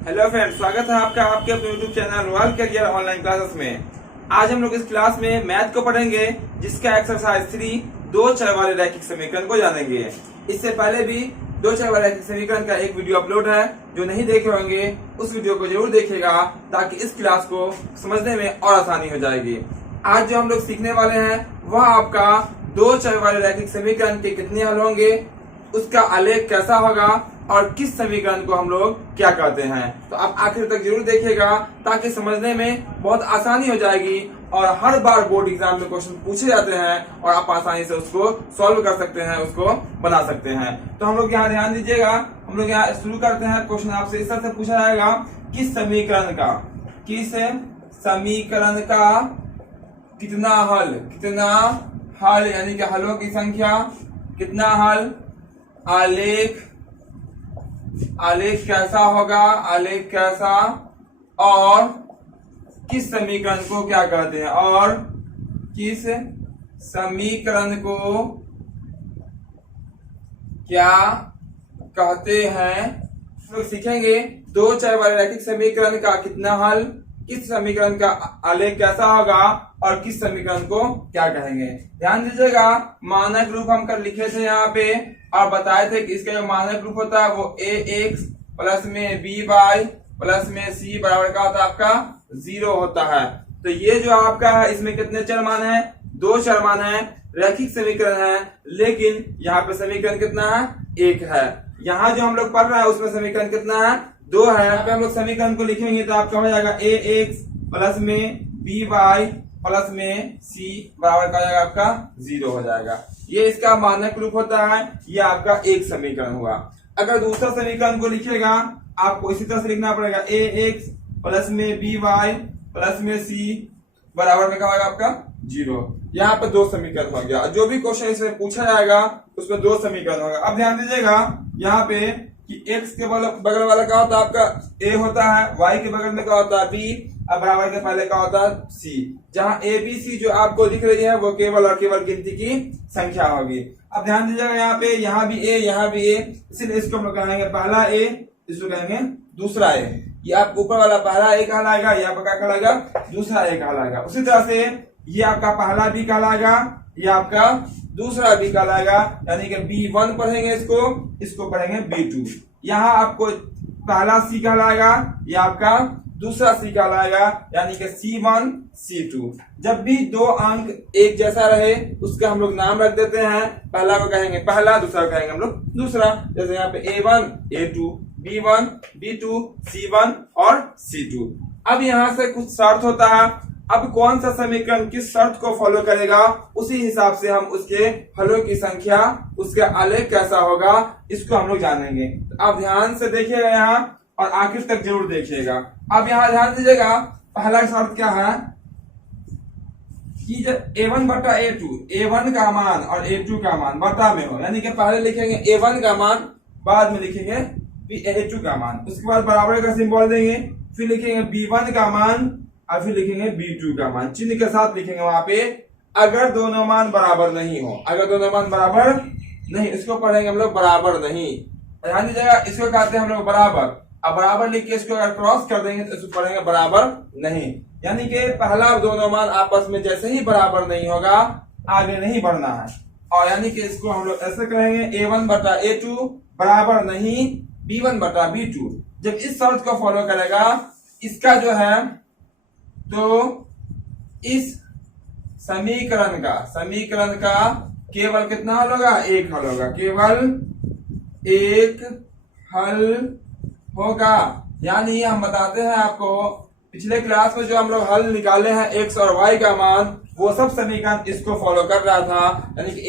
Hello friends, स्वागत है आपका आपके अपने YouTube channel royal career online classes में। आज हम लोग इस क्लास में मैथ को पढ़ेंगे, जिसका एक्सरसाइज 3 दो चर वाले रैखिक समीकरण को जानेंगे। इससे पहले भी दो चर वाले रैखिक समीकरण का एक वीडियो अपलोड है, जो नहीं देखे होंगे उस वीडियो को जरूर देखिएगा, ताकि इस क्लास को समझने में और आसानी हो जाएगी। आज जो हम लोग सीखने वाले हैं वह आपका दो चर वाले रैखिक समीकरण के कितने हल होंगे, उसका आलेख कैसा होगा और किस समीकरण को हम लोग क्या कहते हैं। तो आप आखिर तक जरूर देखिएगा, ताकि समझने में बहुत आसानी हो जाएगी और हर बार बोर्ड एग्जाम में क्वेश्चन पूछे जाते हैं और आप आसानी से उसको सॉल्व कर सकते हैं, उसको बना सकते हैं। तो हम लोग यहाँ ध्यान दीजिएगा, हम लोग यहाँ शुरू करते हैं। क्वेश्चन आपसे इस तरह से पूछा जाएगा, किस समीकरण का कितना हल यानी कि हलों की संख्या, कितना हल, आलेख कैसा होगा, आलेख कैसा, और किस समीकरण को क्या कहते हैं, और किस समीकरण को क्या कहते हैं। लोग सीखेंगे दो चर वाले रैखिक समीकरण का कितना हल, किस समीकरण का आलेख कैसा होगा और किस समीकरण को क्या कहेंगे। ध्यान दीजिएगा, मानक रूप हम कर लिखे थे यहाँ पे और बताए थे कि इसका जो मानक रूप होता है वो ax प्लस में by प्लस में c बराबर का होता है आपका 0 होता है। तो ये जो आपका है, इसमें कितने चर मान है, दो चर मान है, रैखिक समीकरण है, लेकिन यहाँ पे समीकरण कितना है, एक है। यहाँ जो हम लोग पढ़ रहे हैं उसमें समीकरण कितना है, दो है। यहाँ पे हम लोग समीकरण को लिखेंगे तो आपका हो जाएगा ax प्लस में by प्लस में c बराबर का हो जाएगा आपका 0 हो जाएगा। ये इसका मानक रूप होता है, ये आपका एक समीकरण हुआ। अगर दूसरा समीकरण को लिखेगा आपको इसी तरह से लिखना पड़ेगा, ax प्लस में by प्लस में c बराबर में क्या होगा आपका 0। यहाँ पे दो समीकरण हो गया। जो भी क्वेश्चन इसमें पूछा जाएगा उसमें दो समीकरण होगा। अब ध्यान दीजिएगा यहाँ पे कि x के बगल वाला क्या होता है आपका a होता है, y के बगल में क्या होता है b, अब बराबर के पहले क्या होता है c। जहां a b c जो आपको दिख रही है वो केवल और केवल गिनती की संख्या होगी। अब ध्यान दीजिएगा यहाँ पे, यहाँ भी a, यहाँ भी a, इसलिए इसको हम लोग कहेंगे पहला a, इसको कहेंगे दूसरा a। ये आपको ऊपर वाला पहला a कहलाएगा, ये आपका क्या कहलाएगा, दूसरा a कहलाएगा। उसी तरह से ये आपका पहला b कहलाएगा, ये आपका दूसरा b कहलाएगा, यानी कि b1 पढ़ेंगे, इसको पढ़ेंगे b2। यहाँ आपको पहला c कहलाएगा, ये आपका दूसरा c कहलाएगा, यानी कि c1 c2। जब भी दो अंक एक जैसा रहे उसका हम लोग नाम रख देते हैं। पहला को कहेंगे पहला, दूसरा को कहेंगे हम लोग दूसरा। जैसे यहाँ पे a1 a2, b1 b2, c1 और c2। अब यहाँ से कुछ शर्त होता है, अब कौन सा समीकरण किस शर्त को फॉलो करेगा उसी हिसाब से हम उसके हलों की संख्या, उसका आलेख कैसा होगा, इसको हम लोग जानेंगे। तो आप ध्यान से देखिएगा यहाँ और आखिर तक जरूर देखिएगा। अब यहाँ ध्यान दीजिएगा, पहला शर्त क्या है कि जब a1 बटा a2, a1 का मान और a2 का मान बटा में हो, यानी कि पहले लिखेंगे a1 का मान, बाद में लिखेंगे a2 का मान, उसके बाद बराबर का सिंबल देंगे, फिर लिखेंगे b1 का मान और फिर लिखेंगे b2 का मान, चिन्ह के साथ लिखेंगे वहां पे। अगर दोनों मान बराबर नहीं हो, अगर दोनों मान बराबर नहीं, इसको पढ़ेंगे हम लोग बराबर नहीं। ध्यान दीजिएगा, इसको कहते हैं हम लोग बराबर। अब बराबर लिख के इसको अगर क्रॉस कर देंगे तो इसको पढ़ेंगे बराबर नहीं, यानी कि पहला दोनों मान आपस में जैसे ही बराबर नहीं होगा आगे नहीं बढ़ना है। और यानी कि इसको हम लोग ऐसे कहेंगे a1 बटा a2 बराबर नहीं b1 बटा b2। जब इस शर्त को फॉलो करेगा, इसका जो है तो इस समीकरण का केवल कितना हल होगा, एक हल होगा, केवल एक हल होगा। यानी हम बताते हैं आपको, पिछले क्लास में जो हम लोग हल निकाले हैं x और y का मान, वो सब समीकरण इसको फॉलो कर रहा था। यानी कि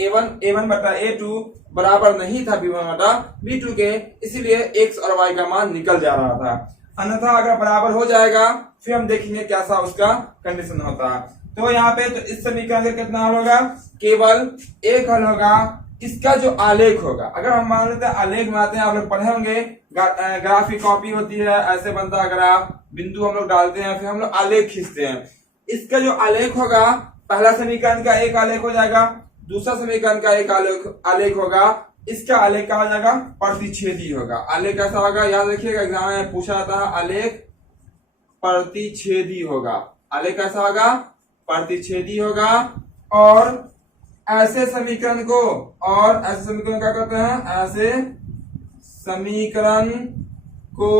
a1 बटा a2 बराबर नहीं था b1 बटा b2 के, इसीलिए x और y का मान निकल जा रहा था। अन्यथा अगर बराबर हो जाएगा फिर हम देखेंगे कैसा उसका कंडीशन होता है। तो यहाँ पे तो इस समीकरण का कितना हल होगा, केवल एक हल होगा। इसका जो आलेख होगा, अगर हम मान लेते हैं आलेख बनाते हैं, आप लोग पढ़े होंगे, ग्राफ की कॉपी होती है, ऐसे बनता है ग्राफ, बिंदु हम लोग डालते हैं, फिर हम लोग आलेख खींचते हैं। इसका जो आलेख होगा, पहला समीकरण का एक आलेख हो जाएगा, दूसरा समीकरण का एक आलेख होगा, इसका आलेख कहा जाएगा प्रतिच्छेदी होगा। आलेख कैसा होगा याद रखिएगा, एग्जाम में पूछा जाता है आलेख प्रतिच्छेदी होगा। आलेख कैसा होगा प्रतिच्छेदी होगा। और ऐसे समीकरण को क्या कहते हैं, ऐसे समीकरण को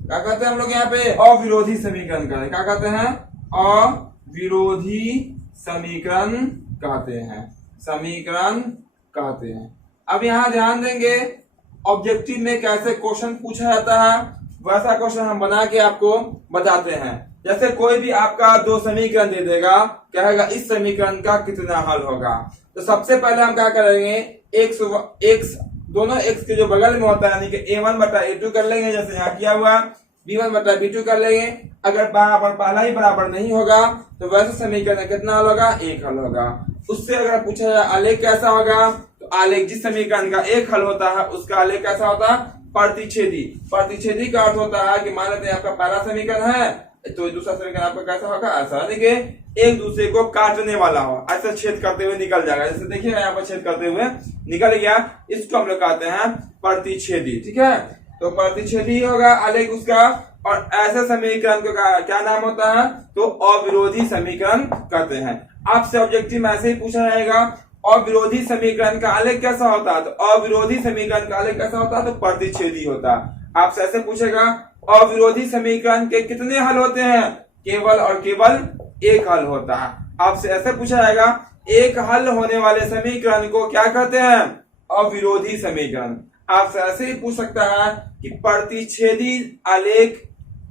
क्या कहते हैं हम लोग यहाँ पे अविरोधी समीकरण कहते हैं। क्या कहते हैं, अविरोधी समीकरण कहते हैं, समीकरण कहते हैं। अब यहाँ ध्यान देंगे ऑब्जेक्टिव में कैसे क्वेश्चन पूछा जाता है, वैसा क्वेश्चन हम बना के आपको बताते हैं। जैसे कोई भी आपका दो समीकरण दे देगा, कहेगा इस समीकरण का कितना हल होगा। तो सबसे पहले हम क्या करेंगे, x दोनों x के जो बगल में होता है यानी कि a1 बटा a2 कर लेंगे, जैसे यहाँ किया हुआ, b1 बटा b2 कर लेंगे। अगर बराबर पहला ही बराबर नहीं होगा तो वैसे समीकरण कितना हल होगा, एक हल होगा। उससे अगर पूछा जाए आलेख कैसा होगा, तो आलेख जिस समीकरण का एक हल होता है उसका आलेख कैसा होता है, प्रतिच्छेदी। प्रतिच्छेदी का अर्थ होता है कि मान लेते हैं आपका पहला समीकरण है तो दूसरा समीकरण आपका कैसा होगा, ऐसा यानी कि एक दूसरे को काटने वाला हो, ऐसा छेद करते हुए निकल जाएगा। जैसे देखिए यहाँ पर छेद करते हुए निकल गया, इसको हम लोग कहते हैं प्रतिच्छेदी। ठीक है, तो प्रतिच्छेदी होगा आलेख उसका। और ऐसे समीकरण को क्या नाम होता है, तो अविरोधी समीकरण कहते हैं। आपसे ऑब्जेक्टिव में ऐसे ही पूछा जाएगा अविरोधी समीकरण का आलेख कैसा होता है, तो अविरोधी समीकरण का आलेख कैसा होता है, तो प्रतिच्छेदी होता है। आपसे ऐसे पूछेगा अविरोधी समीकरण के कितने हल होते हैं, केवल और केवल एक हल होता है। आपसे ऐसे पूछा जाएगा एक हल होने वाले समीकरण को क्या कहते हैं, अविरोधी समीकरण। आपसे ऐसे ही पूछ सकता है कि प्रतिच्छेदी आलेख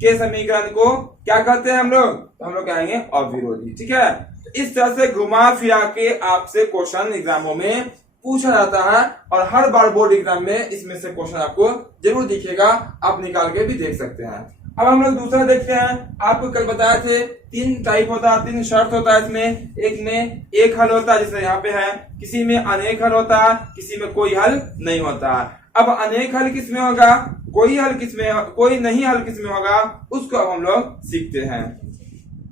के समीकरण को क्या कहते हैं हम लोग, तो हम लोग कहेंगे अविरोधी। ठीक है, इस तरह से घुमा फिरा के आपसे क्वेश्चन एग्जामों में पूछा जाता है। और हर बार बोर्ड एग्जाम में इसमें से क्वेश्चन आपको जरूर दिखेगा, आप निकाल के भी देख सकते हैं। अब हम लोग दूसरा देखते हैं। आपको कल बताए थे तीन टाइप होता है, तीन शर्त होता है इसमें। एक में एक हल होता है जैसे यहाँ पे है, किसी में अनेक हल होता है, किसी में कोई हल नहीं होता है। अब अनेक हल किस में होगा, कोई हल किस में, कोई नहीं हल किस में होगा, उसको अब हम लोग सीखते हैं।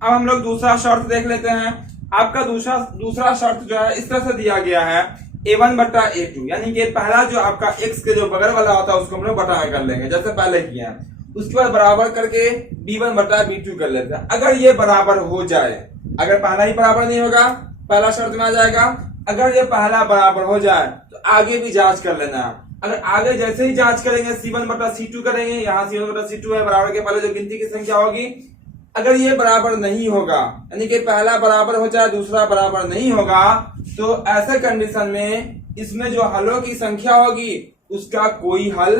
अब हम लोग दूसरा शर्त देख लेते हैं। आपका दूसरा शर्त जो है इस तरह से दिया गया है, a1 बटा a2, यानी कि पहला जो आपका x के जो बगल वाला होता है उसको हम लोग बटा कर लेंगे जैसे पहले किया है। उसके बाद बराबर करके b1 बटा b2 कर लेते हैं। अगर ये बराबर हो जाए, अगर पहला ही बराबर नहीं होगा, पहला शर्त में आ जाएगा। अगर ये पहला बराबर हो जाए तो आगे भी जांच कर लेना। अगर आगे जैसे ही जांच करेंगे c1 बटा c2 करेंगे, यहाँ c1 बटा c2 है, बराबर के पहले जो गिनती की संख्या होगी। अगर ये बराबर नहीं होगा, यानी कि पहला बराबर हो जाए दूसरा बराबर नहीं होगा, तो ऐसे कंडीशन में इसमें जो हलों की संख्या होगी उसका कोई हल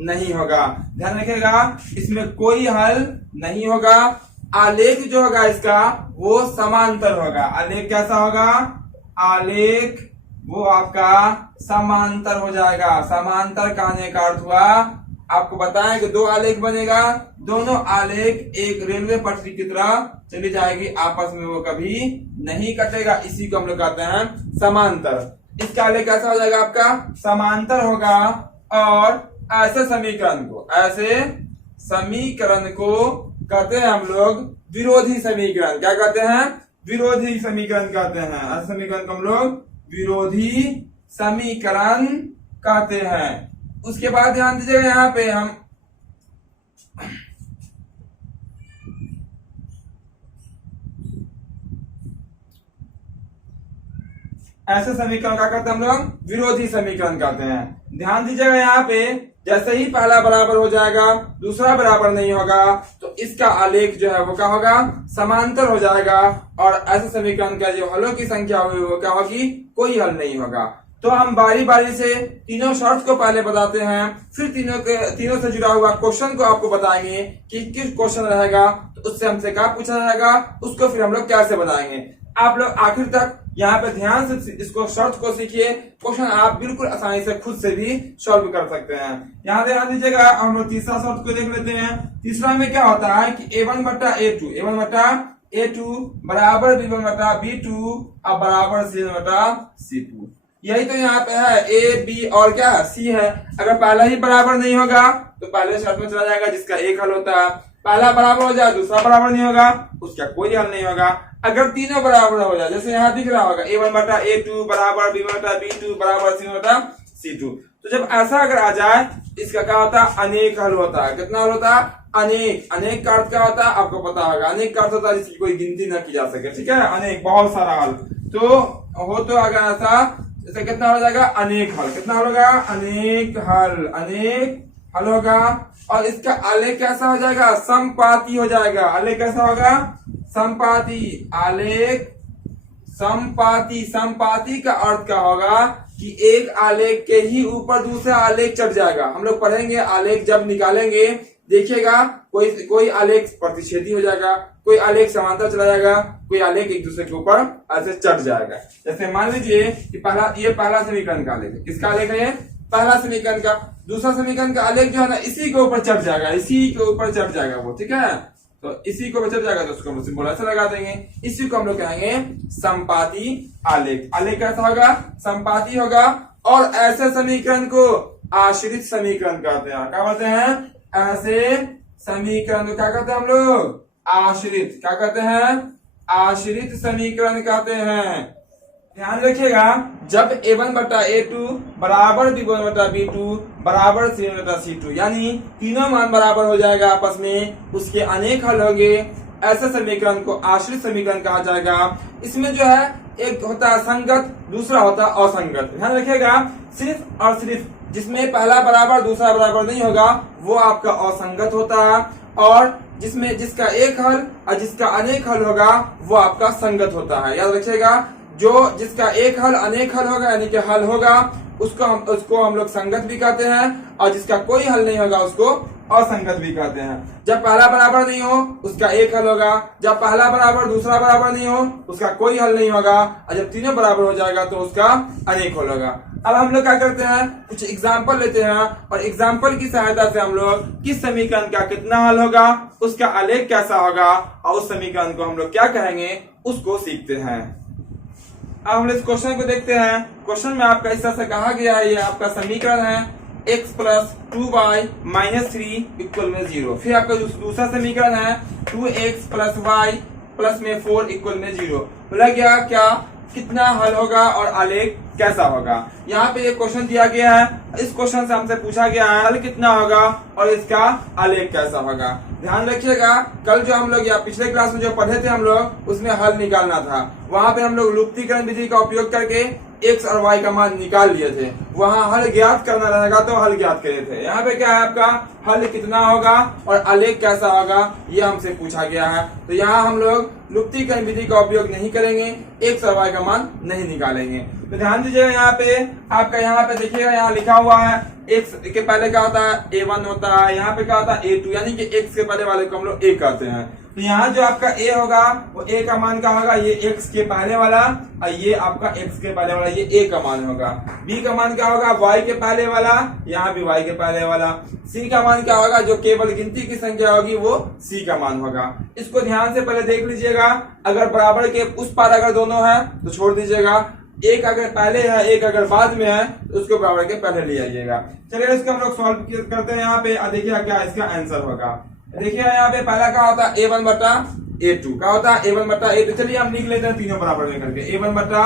नहीं होगा। ध्यान रखिएगा, इसमें कोई हल नहीं होगा। आलेख जो होगा इसका वो समांतर होगा। आलेख कैसा होगा, आलेख वो आपका समांतर हो जाएगा। समांतर कहने का अर्थ हुआ, आपको बताएं कि दो आलेख बनेगा, दोनों आलेख एक रेलवे पटरी की तरह चली जाएगी, आपस में वो कभी नहीं कटेगा। इसी को हम लोग कहते हैं समांतर। इसका आलेख कैसा हो जाएगा, आपका समांतर होगा। और ऐसे समीकरण को कहते हैं हम लोग विरोधी समीकरण। क्या कहते हैं, विरोधी समीकरण कहते हैं। ऐसे समीकरण को हम लोग विरोधी समीकरण कहते हैं। उसके बाद ध्यान दीजिएगा, यहाँ पे हम ऐसे समीकरण क्या कहते हैं हम लोग, विरोधी समीकरण कहते हैं। ध्यान दीजिएगा, यहाँ पे जैसे ही पहला बराबर हो जाएगा दूसरा बराबर नहीं होगा तो इसका आलेख जो है वो क्या होगा, समांतर हो जाएगा। और ऐसे समीकरण का जो हलों की संख्या होगी वो क्या होगी, कोई हल नहीं होगा। तो हम बारी बारी से तीनों शर्त को पहले बताते हैं, फिर तीनों से जुड़ा हुआ क्वेश्चन को आपको बताएंगे कि किस क्वेश्चन रहेगा, तो उससे हमसे क्या पूछा जाएगा, उसको फिर हम लोग कैसे बनाएंगे। आप लोग आखिर तक यहाँ पे ध्यान से इसको शर्त को सीखिए, क्वेश्चन आप बिल्कुल आसानी से खुद से भी सॉल्व कर सकते हैं। यहाँ ध्यान दीजिएगा, हम लोग तीसरा शर्त को देख लेते हैं। तीसरा में क्या होता है कि a1 बटा a2 बराबर b1 बटा b2 और बराबर c1 बटा c2। यही तो यहाँ पे है, a b और क्या c है। अगर पहला ही बराबर नहीं होगा तो पहले शर्त में चला जाएगा जिसका एक हल होता है। पहला बराबर हो जाए दूसरा बराबर नहीं होगा, उसका कोई हल नहीं होगा। अगर तीनों बराबर हो जाए, जैसे यहाँ दिख रहा होगा a1 बटा a2 बराबर b1 बटा b2 बराबर c1 बटा C2। तो जब ऐसा अगर आ जाए इसका क्या होता है, अनेक हल होता है। कितना हल होता है, अनेक। अनेक का अर्थ क्या होता है आपको पता होगा, अनेक का अर्थ होता है जिसकी कोई गिनती ना की जा सके, ठीक है, अनेक, बहुत सारा हल। तो हो तो अगर ऐसा, जैसे कितना हो जाएगा, अनेक हल। कितना हल होगा, अनेक हल, अनेक हल होगा। और इसका आलेख कैसा हो जाएगा, समपाती हो जाएगा। आलेख कैसा होगा, समपाती। आलेख समपाती। समपाती का अर्थ क्या होगा कि एक आलेख के ही ऊपर दूसरा आलेख चढ़ जाएगा। हम लोग पढ़ेंगे आलेख जब निकालेंगे, देखिएगा कोई आलेख प्रतिच्छेदी हो जाएगा, कोई आलेख समांतर चला जाएगा, कोई आलेख एक दूसरे के ऊपर ऐसे चढ़ जाएगा। जैसे मान लीजिए कि ये पहला समीकरण का आलेख है। किसका आलेख है ये, पहला समीकरण का। दूसरा समीकरण का आलेख जो है ना इसी के ऊपर चढ़ जाएगा, इसी के ऊपर चढ़ जाएगा वो, ठीक है। तो इसी को बचत जाएगा तो उसको हम लोग सिंबल ऐसे लगा देंगे। इसी को हम लोग कहेंगे संपाती आलेख। आलेख कैसा होगा, संपाती होगा। और ऐसे समीकरण को आश्रित समीकरण कहते हैं। क्या कहते हैं, ऐसे समीकरण को क्या कहते हैं हम लोग, आश्रित। क्या कहते हैं, आश्रित समीकरण कहते हैं। ध्यान रखिएगा, जब a1 बटा a2 बराबर b1 बटा b2 बराबर c1 बटा c2, यानी तीनों मान बराबर हो जाएगा आपस में, उसके अनेक हल होंगे, ऐसे समीकरण को आश्रित समीकरण कहा जाएगा। इसमें जो है एक होता है संगत, दूसरा होता है असंगत। ध्यान रखिएगा, सिर्फ और सिर्फ जिसमें पहला बराबर दूसरा बराबर नहीं होगा वो आपका असंगत होता है, और जिसमें जिसका एक हल और जिसका अनेक हल होगा वो आपका संगत होता है। याद रखिएगा, जो जिसका एक हल अनेक हल होगा यानी कि हल होगा उसको हम लोग संगत भी कहते हैं, और जिसका कोई हल नहीं होगा उसको असंगत भी कहते हैं। जब पहला बराबर नहीं हो उसका एक हल होगा, जब पहला बराबर दूसरा बराबर नहीं हो उसका कोई हल नहीं होगा, और जब तीनों बराबर हो जाएगा तो उसका अनेक हल होगा। अब हम लोग क्या करते हैं, कुछ एग्जाम्पल लेते हैं, और एग्जाम्पल की सहायता से हम लोग किस समीकरण का कितना हल होगा, उसका आलेख कैसा होगा, और उस समीकरण को हम लोग क्या कहेंगे उसको सीखते हैं। अब हम इस क्वेश्चन को देखते हैं। क्वेश्चन में आपका इस तरह से कहा गया है, ये आपका समीकरण है x plus 2y minus 3 equal में 0। फिर आपका दूसरा समीकरण है 2x प्लस y प्लस में 4 इक्वल में 0। बोला गया क्या कितना हल होगा और आलेख कैसा होगा। यहाँ पे ये क्वेश्चन दिया गया है, इस क्वेश्चन से हमसे पूछा गया है हल कितना होगा और इसका आलेख कैसा होगा। ध्यान रखिएगा, कल जो हम लोग या पिछले क्लास में जो पढ़े थे हम लोग उसमें हल निकालना था। वहां पे हम लोग लुप्तीकरण विधि का उपयोग करके x और y का मान निकाल लिए थे। वहां हल ज्ञात करना रहेगा तो हल ज्ञात करे थे। यहाँ पे क्या है आपका हल कितना होगा और आलेख कैसा होगा ये हमसे पूछा गया है। तो यहाँ हम लोग लुप्तीकरण विधि का उपयोग नहीं करेंगे, x और y का मान नहीं निकालेंगे। तो ध्यान दीजिएगा, यहाँ पे आपका यहाँ पे देखिएगा यहाँ लिखा हुआ है x के पहले क्या होता है a1 होता है, यहाँ पे क्या होता है a2, यानी कि x के पहले वाले को हम लोग a कहते हैं। तो यहाँ जो आपका a होगा वो a का मान क्या होगा, ये x के पहले वाला, और ये आपका x के पहले वाला ये a का मान होगा। b का मान क्या होगा, y के पहले वाला, यहाँ भी y के पहले वाला। c का मान क्या होगा, जो केवल गिनती की संख्या होगी वो c का मान होगा। इसको ध्यान से पहले देख लीजिएगा, अगर बराबर के उस पार अगर दोनों है तो छोड़ दीजिएगा, एक अगर पहले है एक अगर बाद में है तो उसको बराबर के पहले ले आइएगा। चलिए इसको हम लोग सॉल्व करते हैं यहाँ पे, देखिए क्या इसका आंसर होगा। देखिए यहाँ पे पहला क्या होता है a1 बटा a2, क्या होता है a1 बटा a2। चलिए हम लिख लेते हैं तीनों बराबर में करके a1 बटा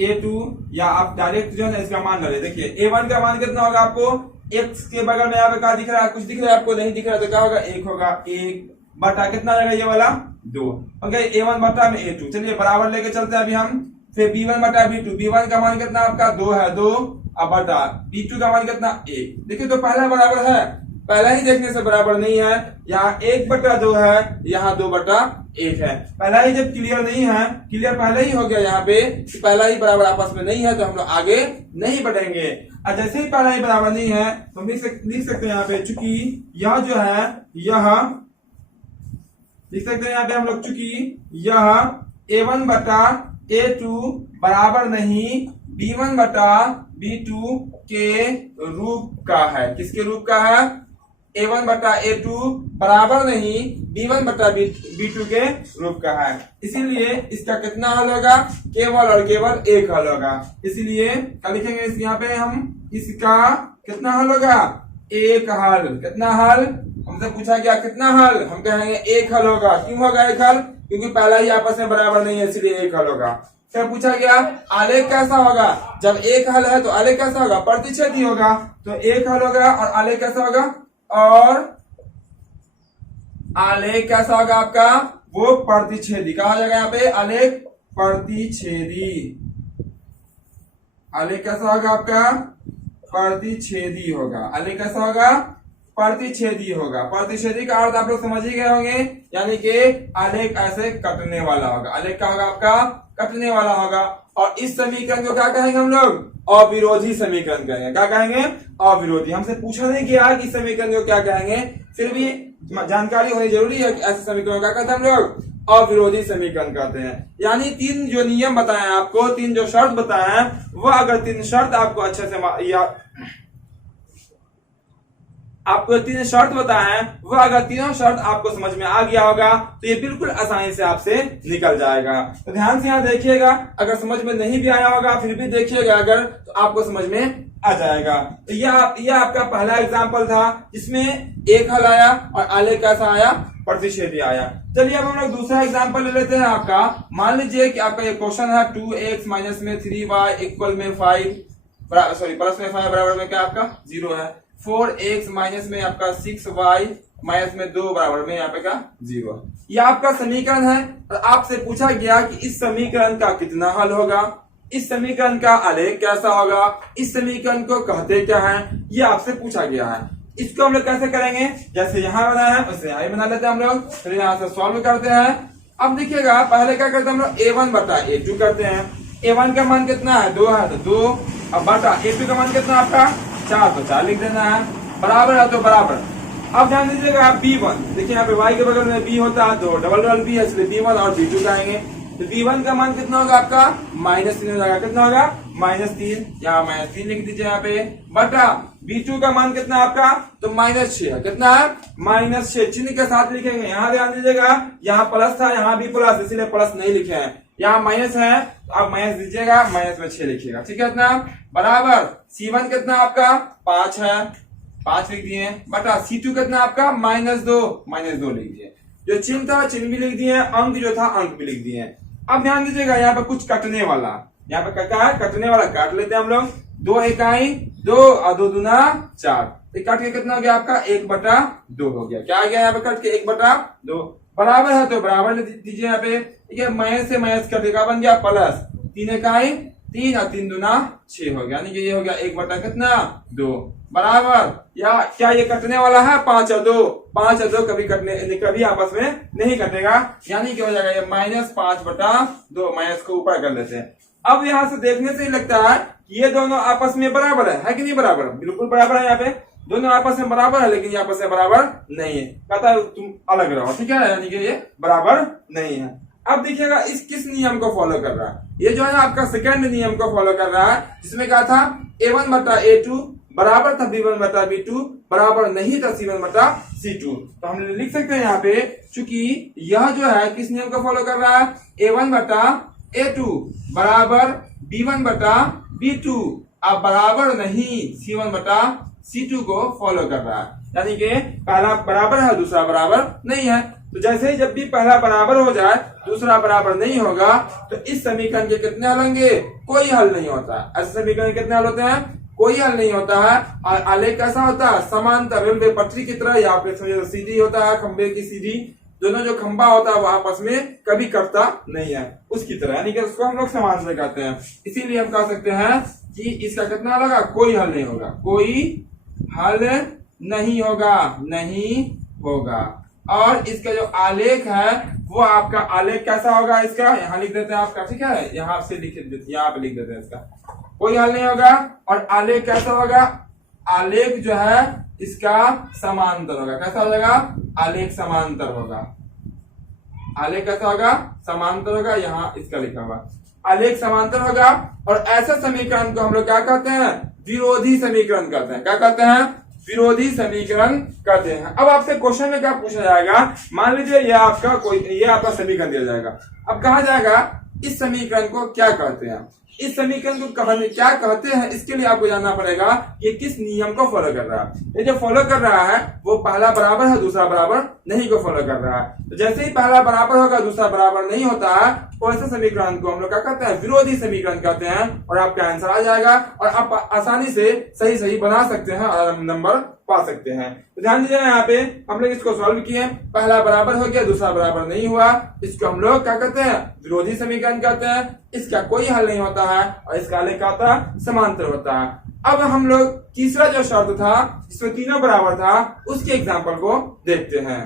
a2, या आप डायरेक्ट जो है ना इसका मान डाले। देखिए a1 का मान कितना होगा आपको, x के बगल में यहाँ पे क्या दिख रहा है, कुछ दिख रहा है आपको, नहीं दिख रहा है तो क्या होगा, 1 होगा, 1 बटा कितना रहेगा ये वाला 2। ओके, a1 बटा में a2। चलिए बराबर लेके चलते हैं अभी हम। फिर b1 बटा b2, b1 का मान कितना आपका 2 है, 2 अब बटा b2 का मान कितना 1। देखिए तो पहला बराबर है, पहला ही देखने से बराबर नहीं है। यहाँ 1 बटा 2 है, यहाँ 2 बटा 1 है। पहला ही जब क्लियर नहीं है, क्लियर पहले ही हो गया यहाँ पे, पहला ही बराबर आपस में नहीं है तो हम लोग आगे नहीं बढ़ेंगे। और जैसे ही पहला ही बराबर नहीं है तो हम लिख सकते हैं यहाँ पे, चूंकि यह जो है यह लिख सकते हैं यहाँ पे हम लोग, चूंकि यह a1 बटा a2 बराबर नहीं b1 बटा b2 के रूप का है। किसके रूप का है, a1 बटा a2 बराबर नहीं b1 बटा b2 के रूप का है। इसीलिए इसका कितना हल होगा, केवल और केवल एक हल होगा। इसीलिए क्या लिखेंगे यहाँ पे हम, इसका कितना हल होगा, एक हल। कितना हल, हमसे पूछा गया कितना हल, हम कहेंगे एक हल होगा। क्यों होगा एक हल, क्योंकि पहला ही आपस में बराबर नहीं है इसलिए एक हल होगा। क्या पूछा गया, आलेख कैसा होगा, जब एक हल है तो आलेख कैसा होगा, प्रतिच्छेदी होगा, तो एक हल होगा और आलेख कैसा होगा, और आलेख कैसा होगा आपका, वो प्रतिच्छेदी। क्या हो जाएगा यहाँ पे, आलेख प्रतिच्छेदी, आलेख कैसा होगा आपका, प्रतिच्छेदी होगा, आलेख कैसा होगा, प्रतिच्छेदी होगा। प्रतिच्छेदी का अर्थ आप लोग समझ ही गए होंगे, यानी कि आलेख ऐसे कटने वाला होगा, आलेख क्या होगा आपका, कटने वाला होगा। और इस समीकरण को क्या कहेंगे हम लोग, अविरोधी समीकरण कहेंगे। क्या कहेंगे, अविरोधी। हमसे पूछा नहीं गया कि समीकरण को क्या कहेंगे, फिर भी जानकारी होनी जरूरी है कि ऐसे समीकरण क्या कहते हैं हम लोग, अविरोधी समीकरण कहते हैं। यानी तीन जो नियम बताए हैं आपको, तीन जो शर्त बताए हैं, वह अगर तीन शर्त आपको अच्छे से आपको तीन शर्त बताए हैं, वह अगर तीनों शर्त आपको समझ में आ गया होगा तो ये बिल्कुल आसानी से आपसे निकल जाएगा। तो ध्यान से यहाँ देखिएगा, अगर समझ में नहीं भी आया होगा फिर भी देखिएगा अगर, तो आपको समझ में आ जाएगा। तो यह आपका पहला एग्जाम्पल था जिसमें एक हल आया और आलेख कैसा आया, प्रतिच्छेदी आया। चलिए अब हम लोग दूसरा एग्जाम्पल ले लेते हैं आपका। मान लीजिए कि आपका ये क्वेश्चन है 2x माइनस में 3y इक्वल में 5 प्लस में 5 बराबर में क्या आपका 0 है। 4x माइनस में आपका 6y माइनस में 2 बराबर में यहाँ पे का 0 है। यह आपका समीकरण है और आपसे पूछा गया कि इस समीकरण का कितना हल होगा, इस समीकरण का आलेख कैसा होगा, इस समीकरण को कहते क्या है, ये आपसे पूछा गया है। इसको हम लोग कैसे करेंगे, जैसे यहाँ बनाया है वैसे यहाँ बना लेते हैं हम लोग। फिर यहाँ से सॉल्व करते हैं। अब देखिएगा पहले क्या करते हैं हम लोग, a1 बटा a2 करते हैं। a1 का मान कितना है, 2 है तो 2, अब बटा a2 का मान कितना आपका 4, तो 4 लिख देना है, बराबर है तो बराबर। अब ध्यान दीजिएगा b1, देखिए यहाँ पे y के बगल में b होता है तो डबल b है, इसलिए b1 और b2 कहेंगे। तो b1 का मान कितना होगा आपका -3 हो जाएगा, कितना होगा -3, यहाँ -3 लिख दीजिए यहाँ पे, बटा b2 का मान कितना आपका, तो -6 है, कितना है -6, चिन्ह के साथ लिखेंगे। यहाँ ध्यान दीजिएगा, यहाँ प्लस था यहाँ भी प्लस, इसीलिए प्लस नहीं लिखे हैं, यहाँ माइनस है तो आप माइनस दीजिएगा, माइनस में 6 लिखिएगा, ठीक है। इतना बराबर c1 कितना आपका 5 है, 5 लिख दिए, बटा c2 कितना आपका -2 लिख दिए। जो चिन्ह था चिन्ह भी लिख दिए, अंक जो था अंक भी लिख दिए। अब ध्यान दीजिएगा यहाँ पे कुछ कटने वाला, यहाँ पे क्या है, कटने वाला काट लेते हैं हम लोग। 2 इकाई 2 और 2 दूना 4, काट के कितना हो गया आपका 1/2 हो गया। क्या आ गया यहाँ पे कट के 1/2, बराबर है तो बराबर दीजिए यहाँ पे, ठीक है। माइनस से माइनस कटेगा, बन गया प्लस, 3 इकाई 3 और 3 दूना 6 हो गया, यानी कि ये हो गया 1/2 बराबर। या क्या ये कटने वाला है 5 और 2 कभी आपस में नहीं कटेगा, यानी कि हो जाएगा ये -5/2, माइनस को ऊपर कर लेते हैं। अब यहाँ से देखने से ही लगता है कि ये दोनों आपस में बराबर है कि नहीं बराबर, बिल्कुल बराबर है। यहाँ पे दोनों आपस में बराबर है, लेकिन ये आपस में बराबर नहीं है, कहता है तुम अलग रहो, ठीक है, यानी कि ये बराबर नहीं है। अब देखिएगा इस किस नियम को फॉलो कर रहा है, ये जो है आपका सेकंड नियम को फॉलो कर रहा है, जिसमें क्या था a1 बटा a2 बराबर था b1 बटा b2, बराबर नहीं था c1 बटा c2। तो हम लिख सकते हैं यहाँ पे, चूंकि यह जो है किस नियम को फॉलो कर रहा है, a1 बटा a2 बराबर b1 बटा b2, अब बराबर नहीं c1 बटा c2 को फॉलो कर रहा है, यानी कि पहला बराबर है दूसरा बराबर नहीं है। तो जैसे ही जब भी पहला बराबर हो जाए दूसरा बराबर नहीं होगा, तो इस समीकरण के कितने हल होंगे, कोई हल नहीं होता। ऐसे समीकरण कितने हल होते हैं, कोई हल नहीं होता है। और आलेख कैसा होता है, समांतर रेलवे पटरी की तरह, या फिर समझिए सीधी होता है, खंबे की सीधी, दोनों जो खंबा होता है वो आपस में कभी कटता नहीं है, उसकी तरह, यानी कि उसको हम लोग समांतर कहते हैं। इसीलिए हम कह सकते हैं कि इसका कितना हल होगा, कोई हल नहीं होगा, कोई हल नहीं होगा। और इसका जो आलेख है वो आपका आलेख कैसा होगा, इसका यहाँ लिख देते हैं आपका, ठीक है, यहाँ से लिख देते, यहाँ पे लिख देते हैं, इसका कोई हल नहीं होगा। और आलेख कैसा होगा, आलेख जो है इसका समांतर होगा, कैसा हो जाएगा, आलेख समांतर होगा, आलेख कैसा होगा, समांतर होगा, यहाँ इसका लिखा हुआ आलेख समांतर होगा। और ऐसे समीकरण को हम लोग क्या कहते हैं, विरोधी समीकरण कहते हैं। क्या कहते हैं, विरोधी समीकरण कहते हैं। अब आपसे क्वेश्चन में क्या पूछा जाएगा, मान लीजिए ये आपका समीकरण दिया जाएगा, अब कहा जाएगा इस समीकरण को क्या कहते हैं। इस समीकरण को क्या कहते हैं, इसके लिए आपको जानना पड़ेगा कि किस नियम को फॉलो कर रहा है। ये जो फॉलो कर रहा है वो पहला बराबर है, दूसरा बराबर नहीं को फॉलो कर रहा है। तो जैसे ही पहला बराबर होगा, दूसरा बराबर नहीं होता है, वैसे समीकरण को हम लोग क्या कहते हैं, विरोधी समीकरण कहते हैं। और आपका आंसर आ जाएगा और आप आसानी से सही सही बना सकते हैं और नंबर पा सकते हैं। तो ध्यान दीजिए, यहाँ पे हम लोग इसको सॉल्व किए, पहला बराबर हो गया, दूसरा बराबर नहीं हुआ, इसको हम लोग क्या कहते हैं, विरोधी समीकरण कहते हैं। इसका कोई हल नहीं होता है और इसका हल क्या होता है, समांतर होता है। अब हम लोग तीसरा जो शर्त था जिसमें तीनों बराबर था, उसके एग्जाम्पल को देखते हैं।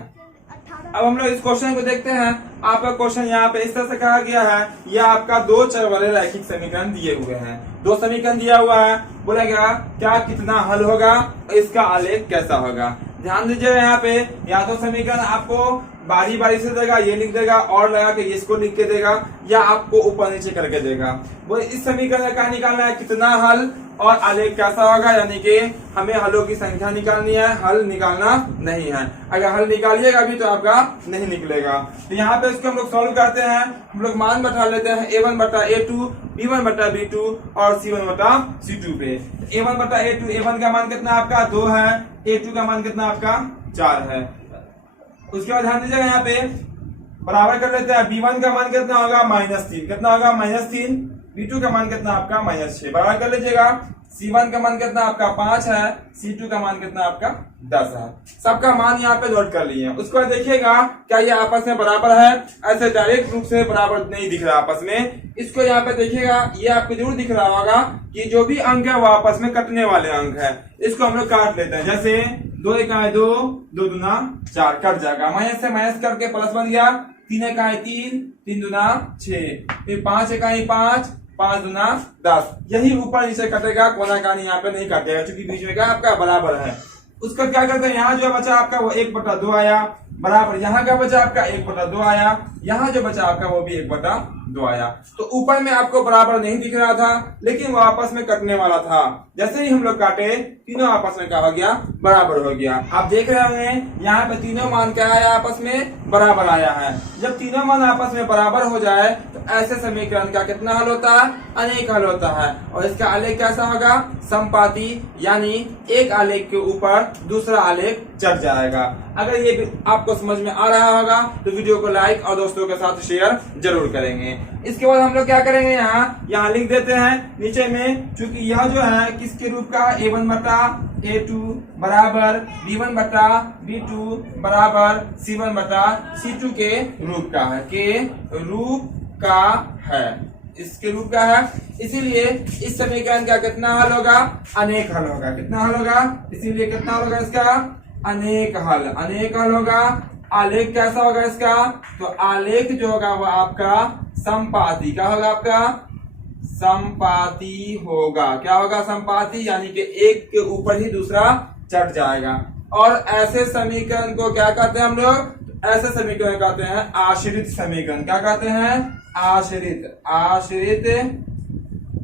अब हम लोग इस क्वेश्चन को देखते हैं। आपका क्वेश्चन यहाँ पे इस तरह से कहा गया है, यह आपका दो चर वाले रैखिक समीकरण दिए हुए हैं। दो समीकरण दिया हुआ है, बोला गया क्या कितना हल होगा, इसका आलेख कैसा होगा। ध्यान दीजिए, यहाँ पे या तो समीकरण आपको बारी बारी से देगा, ये लिख देगा और लगा के इसको लिख के देगा, या आपको ऊपर नीचे करके देगा। वो इस समीकरण का निकालना है कितना हल और आलेख कैसा होगा, यानी कि हमें हलों की संख्या निकालनी है, हल निकालना नहीं है। अगर हल निकालिएगा भी तो आपका नहीं निकलेगा। तो यहाँ पे इसको हम लोग सॉल्व करते हैं। हम लोग मान बैठा लेते हैं a1 बटा a2, b1 बटा b2 और c1 बटा c2 पे। a1 बटा a2, a1 का मान कितना आपका 2 है, a2 का मान कितना आपका 4 है। उसके बाद ध्यान दीजिएगा, यहाँ पे बराबर कर लेते हैं। b1 का मान कितना होगा, -3, कितना होगा -3। b2 का मान कितना आपका -6, बराबर कर लीजिएगा। c1 का मान कितना आपका 5 है, c2 का मान कितना आपका 10 है। सबका मान यहाँ पे नोट कर लिए। उसके बाद देखिएगा क्या ये आपस में बराबर है। ऐसे डायरेक्ट रूप से बराबर नहीं दिख रहा आपस में। इसको यहाँ पे देखिएगा, ये आपको जरूर दिख रहा होगा कि जो भी अंक है वो आपस में कटने वाले अंक है। इसको हम लोग काट लेते हैं। जैसे 2 एकाएं 2, 2 दूना 4 कट जाएगा। माइनस से माइनस करके प्लस बन गया। 3 एकाएं 3, 3 दूना 6, फिर 5 एकाएं 5, 5 दूना 10। यही ऊपर नीचे कटेगा, कोना कानी यहाँ पे नहीं काटेगा क्योंकि बीच में क्या आपका बराबर है। उसका क्या करते हैं, यहाँ जो बचा आपका वो 1/2 आया, बराबर यहाँ का बचा आपका 1/2 आया, यहाँ जो बचा आपका वो भी 1/2 आया। तो ऊपर में आपको बराबर नहीं दिख रहा था, लेकिन वो आपस में कटने वाला था। जैसे ही हम लोग काटे, तीनों आपस में क्या हो गया, बराबर हो गया। आप देख रहे होंगे यहाँ पे तीनों मान क्या आया, आपस में बराबर आया है। जब तीनों मान आपस में बराबर हो जाए तो ऐसे समीकरण का कितना हल होता है, अनेक हल होता है। और इसका आलेख कैसा होगा, समपाती, यानी एक आलेख के ऊपर दूसरा आलेख चढ़ जाएगा। अगर ये आपको समझ में आ रहा होगा तो वीडियो को लाइक और दोस्तों के साथ शेयर जरूर करेंगे। इसके बाद हम लोग क्या करेंगे, यहाँ लिख देते हैं नीचे में, चूंकि यह जो है किसके रूप का, a1 बटा a2 बराबर b1 बटा b2 बराबर c1 बटा c2 के रूप का है, के रूप का है, इसके रूप का है। इसीलिए इस समीकरण का कितना हल होगा, अनेक हल होगा। कितना हल होगा, इसीलिए कितना हल होगा इसका, अनेक हल, अनेक हल होगा। आलेख कैसा होगा इसका, तो आलेख जो होगा वो आपका समपाती, क्या होगा आपका, समपाती होगा। क्या होगा, समपाती, यानी कि एक के ऊपर ही दूसरा चढ़ जाएगा। और ऐसे समीकरण को क्या कहते हैं हम लोग, ऐसे समीकरण कहते हैं आश्रित समीकरण। क्या कहते हैं, आश्रित, आश्रित,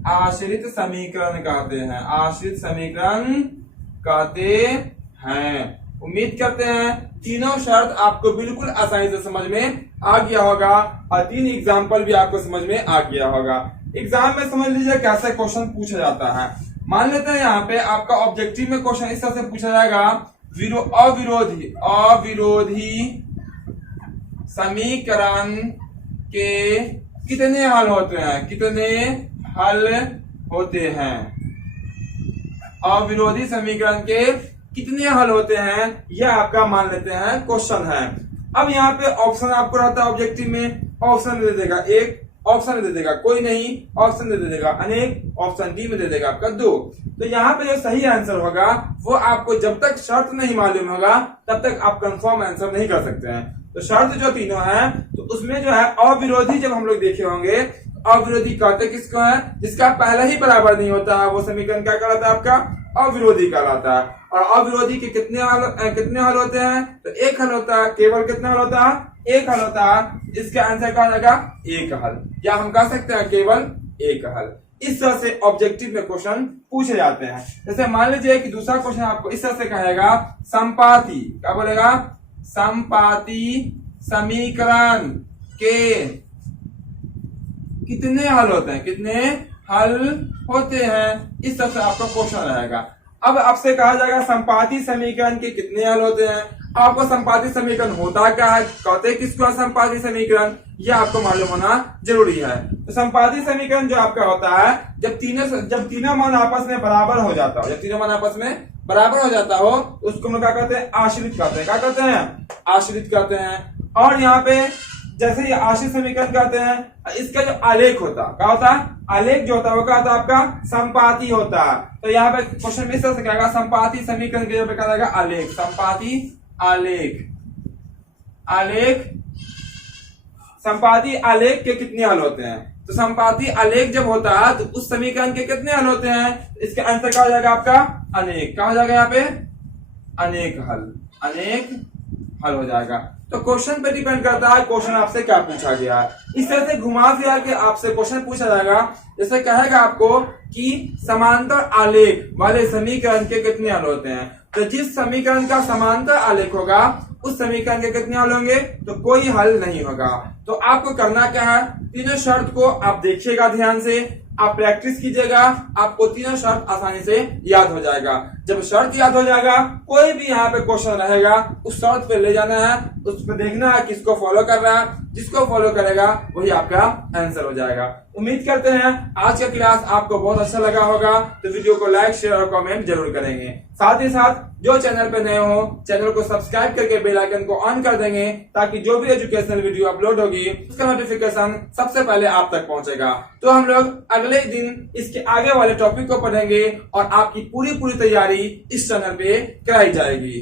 आश्रित समीकरण कहते हैं, आश्रित समीकरण कहते हैं। उम्मीद करते हैं तीनों शर्त आपको बिल्कुल आसानी से समझ में आ गया होगा और 3 एग्जाम्पल भी आपको समझ में आ गया होगा। एग्जाम में समझ लीजिए कैसे क्वेश्चन पूछा जाता है। मान लेते हैं यहाँ पे आपका ऑब्जेक्टिव में क्वेश्चन इस तरह से पूछा जाएगा, अविरोधी, अविरोधी समीकरण के कितने हल होते हैं, कितने हल होते हैं, अविरोधी समीकरण के कितने हल होते हैं, यह आपका मान लेते हैं क्वेश्चन है। अब यहाँ पे ऑप्शन आपको रहता है ऑब्जेक्टिव में, ऑप्शन दे देगा एक, ऑप्शन दे देगा कोई नहीं, ऑप्शन दे देगा अनेक, ऑप्शन डी में दे देगा आपका 2। तो यहाँ पे जो सही आंसर होगा वो आपको जब तक शर्त नहीं मालूम होगा तब तक आप कंफर्म आंसर नहीं कर सकते हैं। तो शर्त जो तीनों है, तो उसमें जो है अविरोधी, जब हम लोग देखे होंगे अविरोधी कहते किसको है, जिसका पहला ही बराबर नहीं होता है वो समीकरण क्या कहलाता है, आपका अविरोधी कहलाता है। और अविरोधी के कितने हल होते हैं, तो एक हल होता है। केवल कितना हल होता है, एक हल होता है। इसका आंसर क्या होगा, एक हल, या हम कह सकते हैं केवल एक हल। इस तरह से ऑब्जेक्टिव में क्वेश्चन पूछे जाते हैं। जैसे मान लीजिए कि दूसरा क्वेश्चन आपको इस तरह से कहेगा, संपाती, क्या बोलेगा, संपाती समीकरण के कितने हल होते हैं, कितने हल होते हैं। इस तरह से आपका क्वेश्चन रहेगा। अब आपसे कहा जाएगा संपाती समीकरण के कितने हल होते हैं। आपको संपाती समीकरण होता क्या है, कहते हैं किसको संपाती समीकरण, ये आपको मालूम होना जरूरी है। तो संपाती समीकरण जो आपका होता है, जब तीनों मान आपस में बराबर हो जाता हो, जब तीनों मान आपस में बराबर हो जाता हो, उसको हम क्या कहते हैं, आश्रित कहते हैं। क्या कहते हैं, आश्रित कहते हैं। और यहाँ पे जैसे ये आश्रित समीकरण कहते हैं, इसका जो आलेख होता क्या होता है, आलेख जो होता है वो क्या होता है आपका संपाती होता है। तो यहाँ पे क्वेश्चन में इस तरह से क्या होगा, संपाती समीकरण के जगह पे क्या रहेगा, आलेख, संपाती आलेख, आलेख, संपाती आलेख के कितने हल होते हैं। तो संपाती आलेख जब होता है तो उस समीकरण के कितने हल होते हैं, इसका आंसर क्या हो जाएगा आपका, अनेक। क्या हो जाएगा यहाँ पे, अनेक हल, अनेक हल हो जाएगा। तो क्वेश्चन पे डिपेंड करता है क्वेश्चन आपसे क्या पूछा गया है। इस तरह से घुमा फिरा के आपसे क्वेश्चन पूछा जाएगा। जैसे कहेगा आपको कि समांतर आलेख वाले समीकरण के कितने हल होते हैं। तो जिस समीकरण का समांतर आलेख होगा उस समीकरण के कितने हल होंगे, तो कोई हल नहीं होगा। तो आपको करना क्या है, तीनों शर्त को आप देखिएगा ध्यान से, आप प्रैक्टिस कीजिएगा, आपको तीनों शर्त आसानी से याद हो जाएगा। जब शर्त याद हो जाएगा, कोई भी यहाँ पे क्वेश्चन रहेगा उस शर्त पे ले जाना है, उस पे देखना है किसको फॉलो कर रहा है, जिसको फॉलो करेगा वही आपका आंसर हो जाएगा। उम्मीद करते हैं आज का क्लास आपको बहुत अच्छा लगा होगा। तो वीडियो को लाइक, शेयर और कमेंट जरूर करेंगे। साथ ही साथ जो चैनल पे नए हो, चैनल को सब्सक्राइब करके बेल आइकन को ऑन कर देंगे, ताकि जो भी एजुकेशनल वीडियो अपलोड होगी उसका नोटिफिकेशन सबसे पहले आप तक पहुंचेगा। तो हम लोग अगले दिन इसके आगे वाले टॉपिक को पढ़ेंगे और आपकी पूरी तैयारी इस चैनल पे कराई जाएगी।